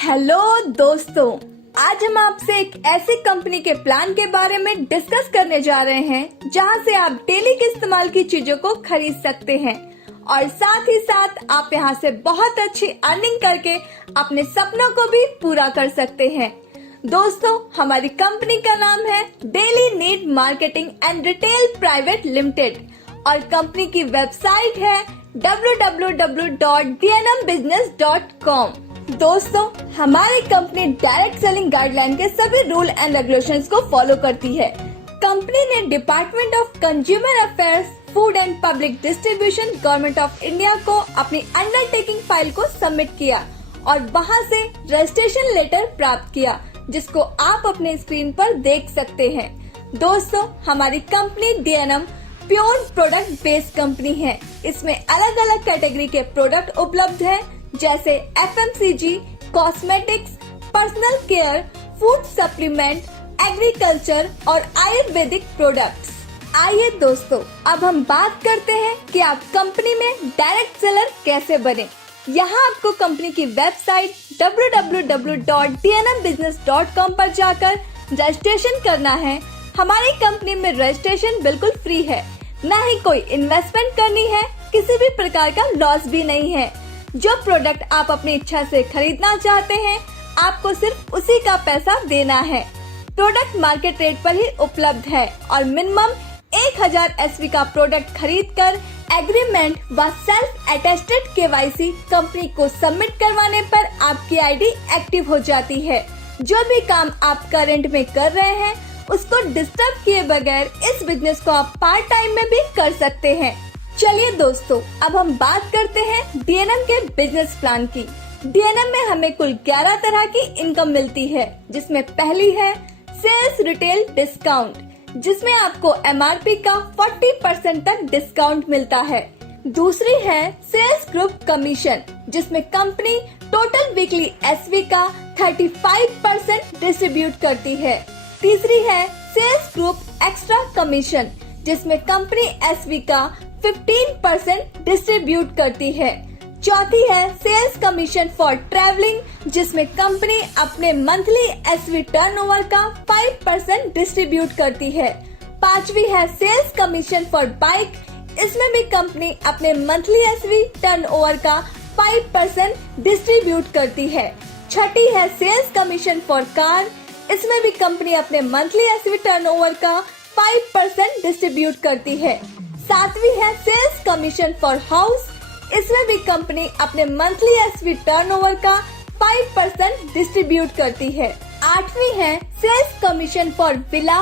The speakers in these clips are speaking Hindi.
हेलो दोस्तों, आज हम आपसे एक ऐसी कंपनी के प्लान के बारे में डिस्कस करने जा रहे हैं जहां से आप डेली के इस्तेमाल की चीजों को खरीद सकते हैं और साथ ही साथ आप यहां से बहुत अच्छी अर्निंग करके अपने सपनों को भी पूरा कर सकते हैं। दोस्तों, हमारी कंपनी का नाम है daily need marketing and retail private limited और कंपनी की वेबसाइट है www.dnmbusiness.com। दोस्तों, हमारी कंपनी डायरेक्ट सेलिंग गाइडलाइन के सभी रूल एंड रेगुलेशंस को फॉलो करती है। कंपनी ने department of consumer affairs, food and public distribution, government of India को अपनी अंडरटेकिंग फाइल को सबमिट किया और वहां से रजिस्ट्रेशन लेटर प्राप्त किया, जिसको आप अपने स्क्रीन पर देख सकते हैं। दोस्तों, हमारी company DNM pure product based company है। इसमें अलग अलग कैटेगरी के प्रोडक्ट उपलब्ध है, जैसे FMCG, cosmetics, personal care, food supplement, agriculture और आयुर्वेदिक प्रोडक्ट्स। आइए दोस्तों, अब हम बात करते हैं कि आप कंपनी में डायरेक्ट सेलर कैसे बने। यहाँ आपको कंपनी की वेबसाइट www.dnmbusiness.com पर जाकर रजिस्ट्रेशन करना है। हमारी कंपनी में रजिस्ट्रेशन बिल्कुल फ्री है, न ही कोई इन्वेस्टमेंट करनी है, किसी भी प्रकार का लॉस भी नहीं है। जो प्रोडक्ट आप अपनी इच्छा से खरीदना चाहते हैं, आपको सिर्फ उसी का पैसा देना है। प्रोडक्ट मार्केट रेट पर ही उपलब्ध है और मिनिमम 1000 SV का प्रोडक्ट खरीदकर एग्रीमेंट व सेल्फ अटेस्टेड KYC कंपनी को सबमिट करवाने पर आपकी ID एक्टिव हो जाती है। जो भी काम आप करंट में कर रहे हैं, उसको डिस्टर्ब किए बगैर इस बिजनेस को आप पार्ट टाइम में भी कर सकते हैं। चलिए दोस्तों, अब हम बात करते हैं DNM के बिजनेस प्लान की। DNM में हमें कुल 11 तरह की इनकम मिलती है, जिसमें पहली है सेल्स रिटेल डिस्काउंट, जिसमें आपको MRP का 40% तक डिस्काउंट मिलता है। दूसरी है सेल्स ग्रुप कमीशन, जिसमें कंपनी टोटल वीकली SV का 35% डिस्ट्रीब्यूट करती है। तीसरी है सेल्स ग्रुप एक्स्ट्रा कमीशन, जिसमें कंपनी SV का 15% डिस्ट्रीब्यूट करती है। चौथी है सेल्स कमीशन फॉर ट्रैवलिंग, जिसमें कंपनी अपने मंथली SV टर्नओवर का 5% डिस्ट्रीब्यूट करती है। पांचवी है सेल्स कमीशन फॉर बाइक, इसमें भी कंपनी अपने मंथली SV टर्नओवर का 5% डिस्ट्रीब्यूट करती है। छठी है सेल्स कमीशन फॉर कार, इसमें भी कंपनी अपने मंथली SV टर्नओवर का 5% डिस्ट्रीब्यूट करती है। सातवीं है सेल्स कमीशन फॉर हाउस, इसमें भी कंपनी अपने मंथली SV टर्नओवर का 5% डिस्ट्रीब्यूट करती है। आठवीं है सेल्स कमीशन फॉर विला,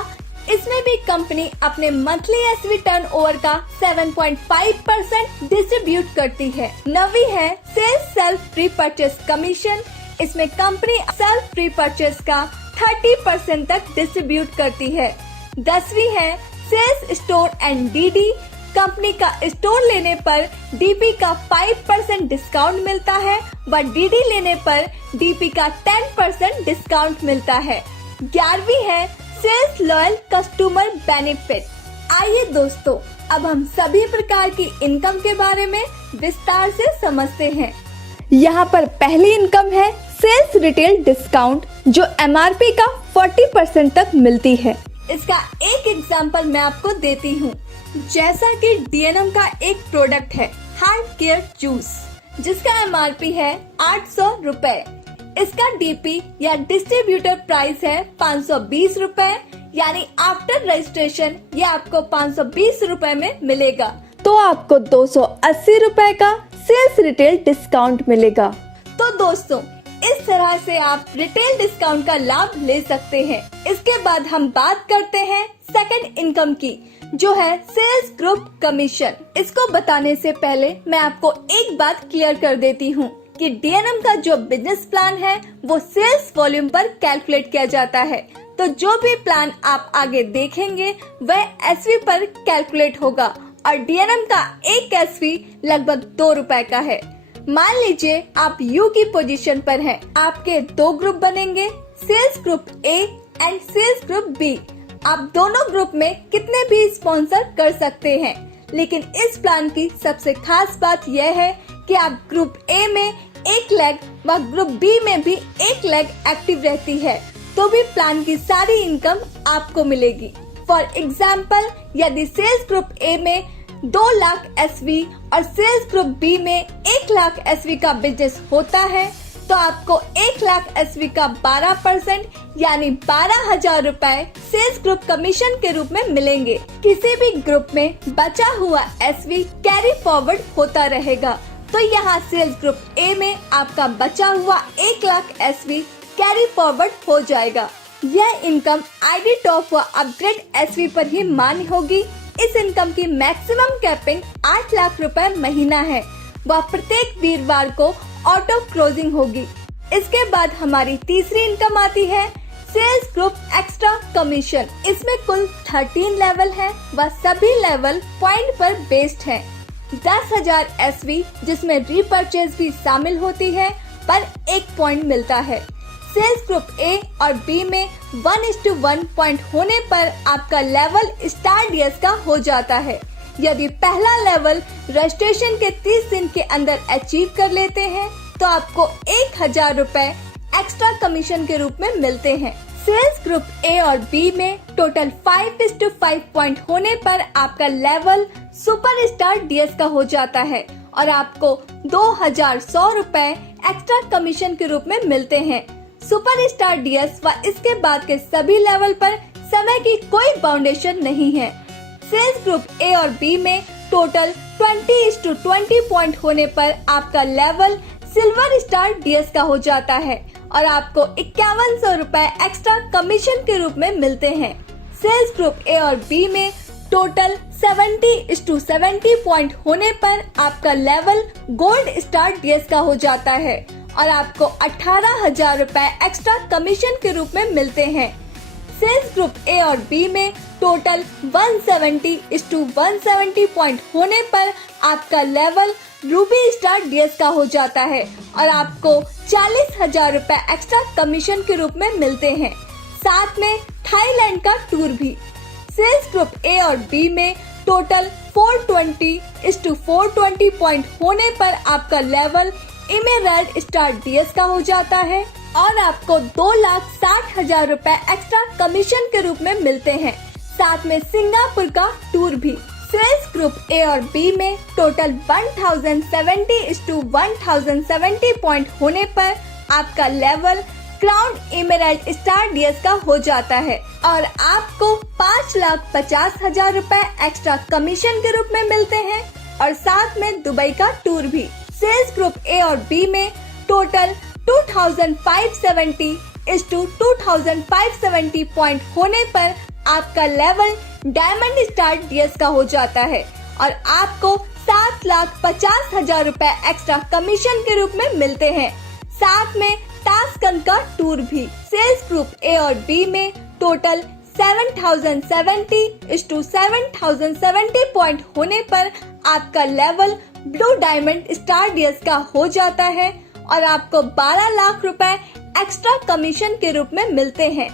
इसमें भी कंपनी अपने मंथली SV टर्नओवर का 7.5% डिस्ट्रीब्यूट करती है। नवीं है sales self pre purchase commission, इसमें कंपनी सेल्फ प्री परचेस का 30% तक डिस्ट्रीब्यूट करती है। 10वीं है sales store and DD, company का स्टोर लेने पर DP का 5% डिस्काउंट मिलता है व DD लेने पर DP का 10% डिस्काउंट मिलता है। 11वीं है सेल्स लॉयल कस्टमर बेनिफिट। आइए दोस्तों, अब हम सभी प्रकार की इनकम के बारे में विस्तार से समझते हैं। यहाँ पर पहली इनकम है सेल्स रिटेल डिस्काउंट, जो MRP का 40% तक मिलती है। इसका एक एग्जाम्पल मैं आपको देती हूँ। जैसा कि DNM का एक प्रोडक्ट है हार्ट केयर जूस, जिसका MRP है 800 रुपए। इसका DP या डिस्ट्रीब्यूटर प्राइस है 520 रुपए, यानी आफ्टर रजिस्ट्रेशन ये आपको 520 रुपए में मिलेगा, तो आपको 280 रुपए का सेल्स रिटेल डिस्काउंट मिलेगा। तो दोस्तों, इस तरह से आप रिटेल डिस्काउंट का लाभ ले सकते हैं। इसके बाद हम बात करते हैं सेकंड इनकम की, जो है सेल्स ग्रुप कमीशन। इसको बताने से पहले मैं आपको एक बात क्लियर कर देती हूँ कि DNM का जो बिजनेस प्लान है वो सेल्स वॉल्यूम पर कैलकुलेट किया जाता है। तो जो भी प्लान आप आगे देखेंगे वह SV पर कैलकुलेट होगा और DNM का एक SV लगभग 2 रुपए का है। मान लीजिए आप U की पोजीशन पर हैं। आपके 2 ग्रुप बनेंगे, sales group A and sales group B। आप दोनों ग्रुप में कितने भी स्पॉन्सर कर सकते हैं, लेकिन इस प्लान की सबसे खास बात यह है कि आप ग्रुप A में 1 लेग व ग्रुप बी में भी 1 लेग एक्टिव रहती है तो भी प्लान की सारी इनकम आपको मिलेगी। फॉर एग्जाम्पल, यदि सेल्स ग्रुप ए में 2 लाख SV और सेल्स ग्रुप बी में 1 लाख SV का बिजनेस होता है तो आपको 1 लाख SV का 12% यानी 12,000 रुपए सेल्स ग्रुप कमीशन के रूप में मिलेंगे। किसी भी ग्रुप में बचा हुआ SV कैरी फॉरवर्ड होता रहेगा तो यहाँ सेल्स ग्रुप ए में आपका बचा हुआ 1 लाख SV कैरी फॉरवर्ड हो जाएगा। यह इनकम ID टॉप व अपग्रेड SV पर ही मान्य होगी। इस इनकम की मैक्सिमम कैपिंग 8 लाख रुपए महीना है व प्रत्येक वीरवार को ऑटो क्लोजिंग होगी। इसके बाद हमारी तीसरी इनकम आती है सेल्स ग्रुप एक्स्ट्रा कमीशन। इसमें कुल 13 लेवल है व सभी लेवल पॉइंट पर बेस्ड है। 10,000 SV जिसमें रीपरचेज भी शामिल होती है पर 1 पॉइंट मिलता है। सेल्स ग्रुप ए और बी में 1:1 पॉइंट होने पर आपका लेवल स्टार DS का हो जाता है। यदि पहला लेवल रजिस्ट्रेशन के 30 दिन के अंदर अचीव कर लेते हैं तो आपको 1,000 रुपए एक्स्ट्रा कमीशन के रूप में मिलते हैं। सेल्स ग्रुप ए और बी में टोटल 5:5 पॉइंट होने पर आपका लेवल सुपर स्टार DS का हो जाता है और आपको 2,100 रुपए एक्स्ट्रा कमीशन के रूप में मिलते हैं। सुपर स्टार DS व इसके बाद के सभी लेवल पर समय की कोई बाउंडेशन नहीं है। सेल्स ग्रुप ए और बी में टोटल 20:20 पॉइंट होने पर आपका लेवल सिल्वर स्टार DS का हो जाता है और आपको 5,100 रुपए एक्स्ट्रा कमीशन के रूप में मिलते हैं। सेल्स ग्रुप ए और बी में टोटल 70:70 पॉइंट होने पर आपका लेवल गोल्ड स्टार DS का हो जाता है और आपको 18,000 रुपए एक्स्ट्रा कमीशन के रूप में मिलते हैं। सेल्स ग्रुप ए और बी में टोटल 170:170 पॉइंट होने पर आपका लेवल रूबी स्टार DS का हो जाता है और आपको 40,000 रुपए एक्स्ट्रा कमीशन के रूप में मिलते हैं। साथ में थाईलैंड का टूर भी। सेल्स ग्रुप ए और बी में टोटल 420:420 पॉइंट होने पर आपका लेवल इमेरल्ड स्टार DS का हो जाता है और आपको 2,60,000 रुपए एक्स्ट्रा कमीशन के रूप में मिलते हैं। साथ में सिंगापुर का टूर भी। सेल्स ग्रुप ए और बी में टोटल 1,070:1,070 पॉइंट होने पर आपका लेवल क्राउन इमेरल्ड स्टार DS का हो जाता है और आपको 5,50,000 रुपए एक्स्ट्रा कमीशन के रूप में मिलते हैं और साथ में दुबई का टूर भी। सेल्स ग्रुप ए और बी में टोटल 2,570:2,570 पॉइंट होने पर आपका लेवल डायमंड स्टार DS का हो जाता है और आपको 7,50,000 रुपए एक्स्ट्रा कमीशन के रूप में मिलते हैं। साथ में टास्कन का टूर भी। सेल्स ग्रुप ए और बी में टोटल 7,070:7,070 पॉइंट होने पर आपका level blue diamond star DS का हो जाता है और आपको 12 लाख रुपए एक्स्ट्रा कमीशन के रूप में मिलते हैं।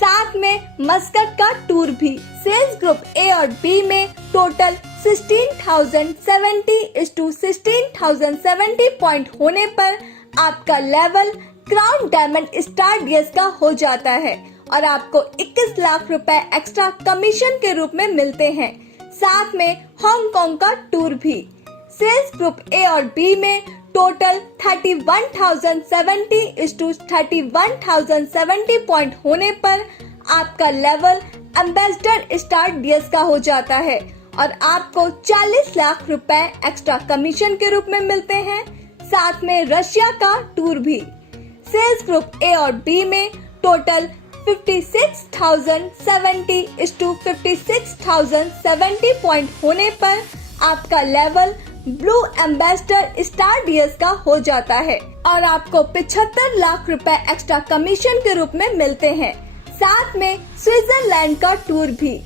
साथ में मस्कट का टूर भी। सेल्स ग्रुप ए और बी में टोटल 16,070:16,070 पॉइंट होने पर आपका level crown diamond star DS का हो जाता है और आपको 21 लाख रुपए एक्स्ट्रा कमीशन के रूप में मिलते हैं। साथ में हांगकांग का टूर भी। सेल्स ग्रुप ए और बी में टोटल 31,070:31,070 पॉइंट होने पर आपका लेवल एम्बेसडर स्टार DS का हो जाता है और आपको 40 लाख रुपए एक्स्ट्रा कमीशन के रूप में मिलते हैं। साथ में रशिया का टूर भी। सेल्स ग्रुप ए और बी में टोटल 56,070:56,070 पॉइंट होने पर आपका level blue ambassador star DS का हो जाता है और आपको 75 लाख रुपए एक्स्ट्रा कमीशन के रूप में मिलते हैं। साथ में स्विट्जरलैंड का टूर भी।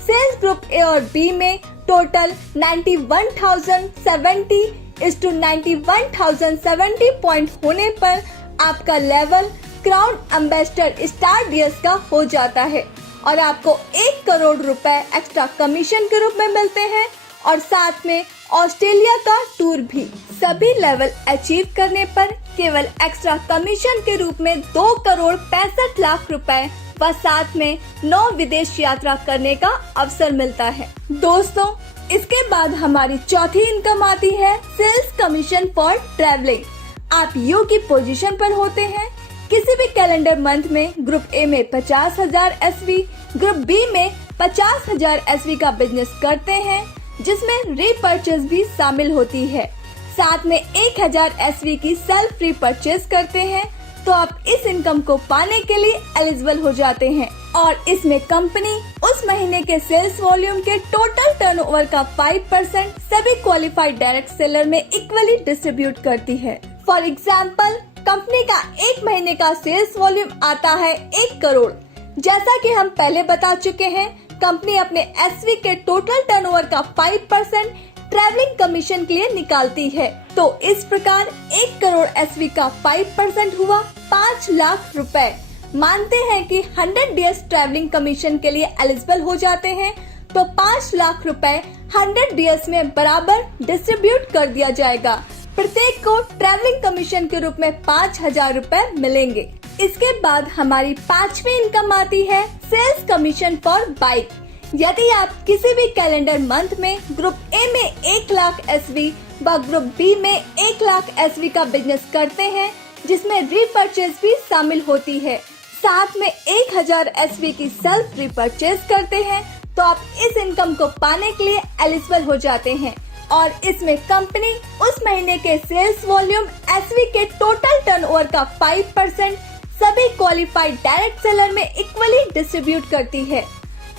सेल्स ग्रुप ए और बी में टोटल 91,070:91,070 पॉइंट होने पर आपका level crown ambassador star DS का हो जाता है और आपको 1 करोड़ रुपए एक्स्ट्रा कमीशन के रूप में मिलते हैं और साथ में ऑस्ट्रेलिया का टूर भी। सभी लेवल अचीव करने पर केवल एक्स्ट्रा कमीशन के रूप में 2,65,00,000 रुपए व साथ में 9 विदेश यात्रा करने का अवसर मिलता है। दोस्तों, इसके बाद हमारी चौथी इनकम आती है सेल्स कमीशन फॉर ट्रैवलिंग। आप यू की पोजीशन पर होते हैं, किसी भी कैलेंडर मंथ में ग्रुप ए में 50,000 SV, ग्रुप बी में 50,000 SV का बिजनेस करते हैं, जिसमें रीपर्चेज भी शामिल होती है। साथ में 1,000 SV की सेल्फ रीपर्चेज करते हैं, तो आप इस इनकम को पाने के लिए एलिजिबल हो जाते हैं और इसमें कंपनी उस महीने के सेल्स वॉल्यूम के टोटल टर्नओवर का 5% सभी क्वालिफाइड डायरेक्ट सेलर में इक्वली डिस्ट्रीब्यूट करती है। फॉर एग्जाम्पल, कंपनी का एक महीने का सेल्स वॉल्यूम आता है 1 करोड़। जैसा कि हम पहले बता चुके हैं, कंपनी अपने SV के टोटल टर्नओवर का 5% ट्रैवलिंग कमीशन के लिए निकालती है। तो इस प्रकार 1 करोड़ SV का 5% हुआ 5 लाख रुपए। मानते हैं कि 100 डेज ट्रैवलिंग कमीशन के लिए एलिजिबल हो जाते हैं, तो 5 लाख रुपए 100 डेज में बराबर डिस्ट्रीब्यूट कर दिया जाएगा। प्रत्येक को ट्रैवलिंग कमीशन के रूप में 5,000 रुपए मिलेंगे। इसके बाद हमारी पांचवी इनकम आती है सेल्स कमीशन फॉर बाइक। यदि आप किसी भी कैलेंडर मंथ में ग्रुप ए में 1 लाख SV व ग्रुप बी में 1 लाख SV का बिजनेस करते हैं, जिसमें रीपर्चेज भी शामिल होती है, साथ में 1,000 SV की सेल्फ रीपर्चेज करते हैं, तो आप इस इनकम को पाने के लिए एलिजिबल हो जाते हैं और इसमें कंपनी उस महीने के सेल्स वॉल्यूम SV के टोटल टर्नओवर का 5% सभी क्वालिफाइड डायरेक्ट सेलर में इक्वली डिस्ट्रीब्यूट करती है।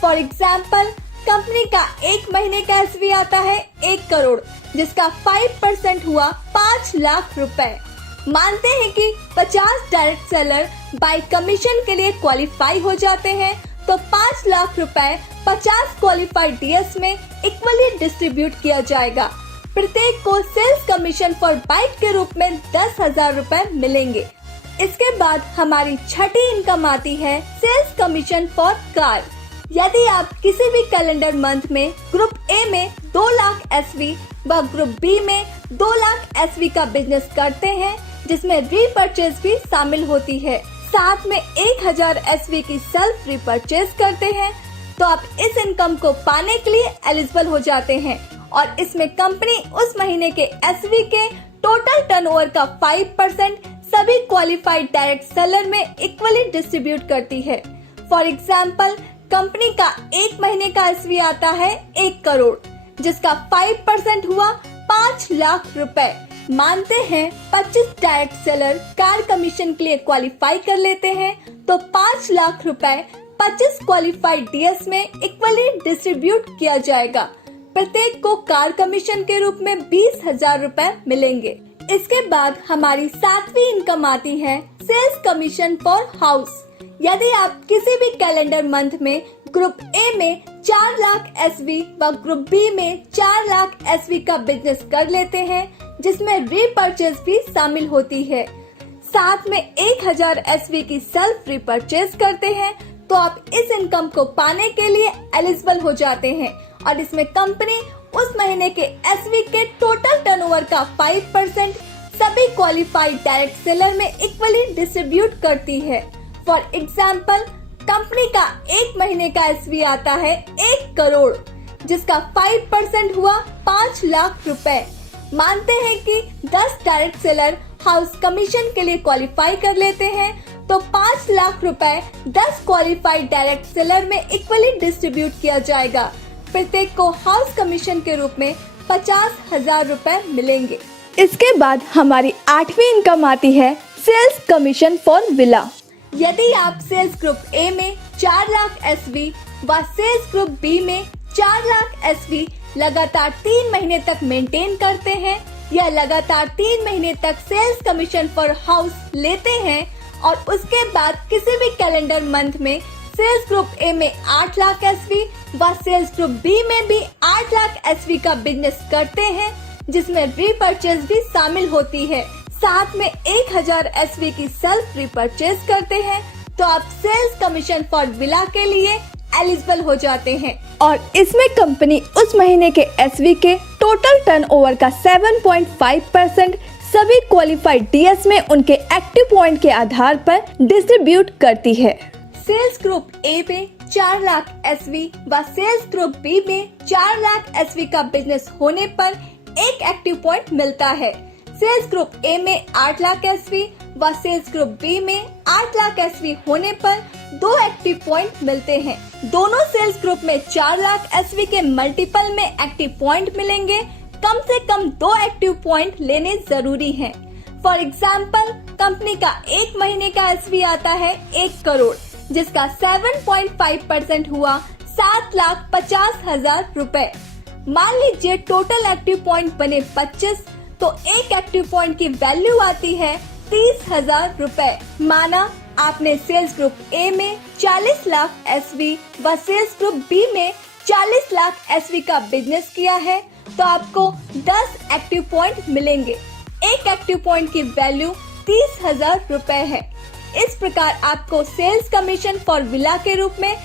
फॉर एग्जाम्पल, कंपनी का एक महीने का SV आता है 1 करोड़, जिसका 5% हुआ 5 लाख रुपए। मानते हैं कि 50 डायरेक्ट सेलर बाय कमीशन के लिए क्वालिफाई हो जाते हैं, तो 5 लाख रुपए 50 क्वालिफाइड DS में इक्वली डिस्ट्रीब्यूट किया जाएगा। प्रत्येक को सेल्स कमीशन फॉर बाइक के रूप में 10,000 रुपए मिलेंगे। इसके बाद हमारी छठी इनकम आती है सेल्स कमीशन फॉर कार। यदि आप किसी भी कैलेंडर मंथ में ग्रुप ए में 2 लाख SV व ग्रुप बी में 2 लाख SV का बिजनेस करते हैं, जिसमें रीपर्चेज भी शामिल होती है, साथ में 1,000 SV की सेल्फ रीपर्चेज करते हैं, तो आप इस इनकम को पाने के लिए एलिजिबल हो जाते हैं और इसमें कंपनी उस महीने के SV के टोटल टर्नओवर का 5% सभी क्वालिफाइड डायरेक्ट सेलर में इक्वली डिस्ट्रीब्यूट करती है। फॉर एग्जाम्पल, कंपनी का एक महीने का SV आता है 1 करोड़, जिसका 5% हुआ 5 लाख रुपए। मानते हैं 25 डायरेक्ट सेलर कार कमीशन के लिए क्वालिफाई कर लेते हैं, तो 5 लाख रुपए 25 क्वालिफाइड DS में इक्वली डिस्ट्रीब्यूट किया जाएगा। प्रत्येक को कार कमीशन के रूप में 20,000 रुपए मिलेंगे। इसके बाद हमारी सातवीं इनकम आती है सेल्स कमीशन फॉर हाउस। यदि आप किसी भी कैलेंडर मंथ में ग्रुप ए में 4 लाख SV व ग्रुप बी में 4 लाख SV का बिजनेस कर लेते हैं, जिसमें रीपर्चेज भी शामिल होती है, साथ में 1,000 SV की सेल्फ रीपर्चेज करते हैं, तो आप इस इनकम को पाने के लिए एलिजिबल हो जाते हैं और इसमें कंपनी उस महीने के SV के टोटल टर्नओवर का 5% सभी क्वालिफाइड डायरेक्ट सेलर में इक्वली डिस्ट्रीब्यूट करती है। फॉर एग्जाम्पल, कंपनी का एक महीने का SV आता है 1 करोड़, जिसका 5% हुआ 5 लाख रुपए। मानते हैं कि 10 डायरेक्ट सेलर हाउस कमीशन के लिए क्वालिफाई कर लेते हैं, तो 5 लाख रुपए 10 क्वालिफाइड डायरेक्ट सेलर में इक्वली डिस्ट्रीब्यूट किया जाएगा। प्रत्येक को हाउस कमीशन के रूप में 50,000 रुपए मिलेंगे। इसके बाद हमारी आठवीं इनकम आती है सेल्स कमीशन फॉर विला। यदि आप सेल्स ग्रुप ए में 4 लाख SV व सेल्स ग्रुप बी में 4 लाख SV लगातार 3 महीने तक मेंटेन करते हैं या लगातार 3 महीने तक सेल्स कमीशन फॉर हाउस लेते हैं और उसके बाद किसी भी कैलेंडर मंथ में सेल्स ग्रुप ए में 8 लाख SV व सेल्स ग्रुप बी में भी 8 लाख SV का बिजनेस करते हैं, जिसमें रीपर्चेज भी शामिल होती है, साथ में 1,000 SV की सेल्फ रीपर्चेज करते हैं, तो आप सेल्स कमीशन फॉर विला के लिए एलिजिबल हो जाते हैं और इसमें कंपनी उस महीने के SV के टोटल टर्नओवर का 7.5% सभी क्वालिफाइड डीएस में उनके एक्टिव पॉइंट के आधार पर डिस्ट्रीब्यूट करती है। सेल्स ग्रुप ए में 4 लाख एसवी व सेल्स ग्रुप बी में 4 लाख एसवी का बिजनेस होने पर एक एक्टिव पॉइंट मिलता है। सेल्स ग्रुप ए में 8 लाख एसवी व सेल्स ग्रुप बी में 8 लाख एसवी होने पर 2 एक्टिव पॉइंट मिलते हैं। दोनों सेल्स ग्रुप में 4 लाख एसवी के मल्टीपल में एक्टिव पॉइंट मिलेंगे। कम से कम 2 एक्टिव पॉइंट लेने जरूरी हैं। फॉर एग्जाम्पल, कंपनी का एक महीने का एसवी आता है 1 करोड़, जिसका 7.5% हुआ 7,50,000 रुपए। मान लीजिए टोटल एक्टिव पॉइंट बने 25, तो एक एक्टिव पॉइंट की वैल्यू आती है 30,000 रुपए। माना आपने सेल्स ग्रुप ए में 40 लाख एसवी व सेल्स ग्रुप बी में 40 लाख एसवी का बिजनेस किया है, तो आपको 10 एक्टिव पॉइंट मिलेंगे। एक एक्टिव पॉइंट की वैल्यू 30,000 रुपए है। इस प्रकार आपको सेल्स कमीशन फॉर्मूला के रूप में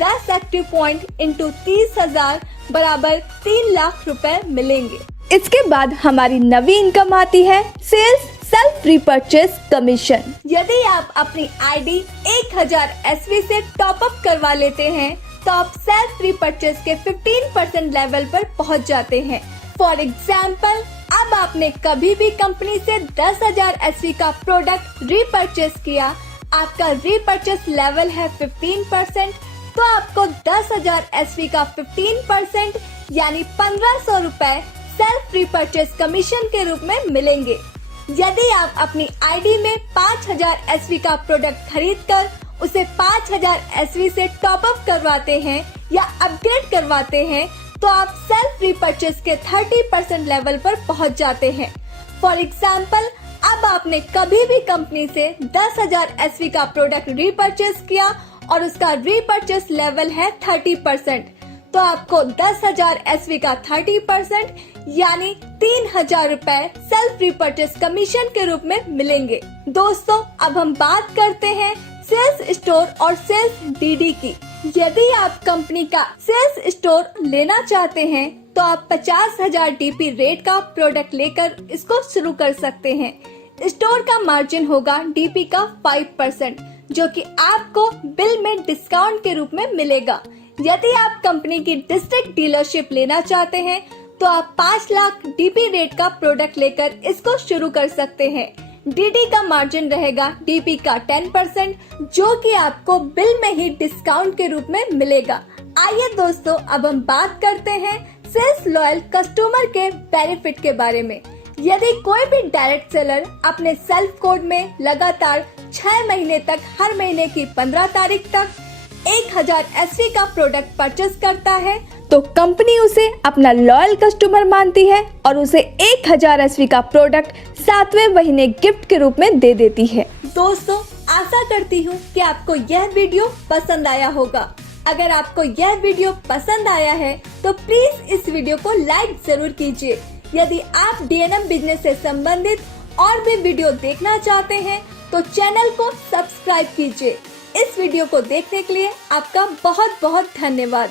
10 एक्टिव पॉइंट इंटू 30,000 बराबर 3 लाख रुपए मिलेंगे। इसके बाद हमारी नवी इनकम आती है सेल्स सेल्फ रीपर्चेस कमीशन। यदि आप अपनी आईडी 1000 एसवी से टॉप अप करवा लेते हैं, तो आप सेल्फ रीपर्चेस के 15% लेवल पर पहुंच जाते हैं। फॉर एग्जाम्पल, अब आपने कभी भी कंपनी से 10,000 एसवी का प्रोडक्ट रीपर्चेस किया, आपका रीपर्चेस लेवल है 15%, तो आपको 10,000 एसवी का 15% यानी 1,500 रुपए सेल्फ रीपर्चेस कमीशन के रूप में मिलेंगे। यदि आप अपनी आईडी में 5,000 एसवी का प्रोडक्ट खरीदकर उसे 5,000 एसवी से टॉप अप करवाते हैं या अपग्रेड करवाते हैं, तो आप सेल्फ रीपर्चेस के 30% लेवल पर पहुंच जाते हैं। फॉर एग्जाम्पल, अब आपने कभी भी कंपनी से 10,000 एसवी का प्रोडक्ट रीपर्चेस किया और उसका रीपर्चेस लेवल है 30%, तो आपको 10,000 एसवी का 30% यानी 3,000 रुपए सेल्फ रीपर्चेस कमीशन के रूप में मिलेंगे। दोस्तों, अब हम बात करते हैं सेल्स स्टोर और सेल्स डीडी की। यदि आप कंपनी का सेल्स स्टोर लेना चाहते हैं, तो आप 50,000 डीपी रेट का प्रोडक्ट लेकर इसको शुरू कर सकते हैं। स्टोर का मार्जिन होगा डीपी का 5%, जो कि आपको बिल में डिस्काउंट के रूप में मिलेगा। यदि आप कंपनी की डिस्ट्रिक्ट डीलरशिप लेना चाहते हैं, तो आप 5 लाख डीपी रेट का प्रोडक्ट लेकर इसको शुरू कर सकते हैं। डीडी का मार्जिन रहेगा डीपी का 10%, जो कि आपको बिल में ही डिस्काउंट के रूप में मिलेगा। आइए दोस्तों, अब हम बात करते हैं सेल्स लॉयल कस्टमर के बेनिफिट के बारे में। यदि कोई भी डायरेक्ट सेलर अपने सेल्फ कोड में लगातार 6 महीने तक हर महीने की 15 तारीख तक 1000 एसवी का प्रोडक्ट परचेस करता है, तो कंपनी उसे अपना लॉयल कस्टमर मानती है और उसे 1000 एसवी का प्रोडक्ट 7वें महीने गिफ्ट के रूप में दे देती है। दोस्तों, आशा करती हूँ कि आपको यह वीडियो पसंद आया होगा। अगर आपको यह वीडियो पसंद आया है, तो प्लीज इस वीडियो को लाइक जरूर कीजिए। यदि आप डीएनएम बिजनेस से संबंधित और भी वीडियो देखना चाहते हैं, तो चैनल को सब्सक्राइब कीजिए। इस वीडियो को देखने के लिए आपका बहुत बहुत धन्यवाद।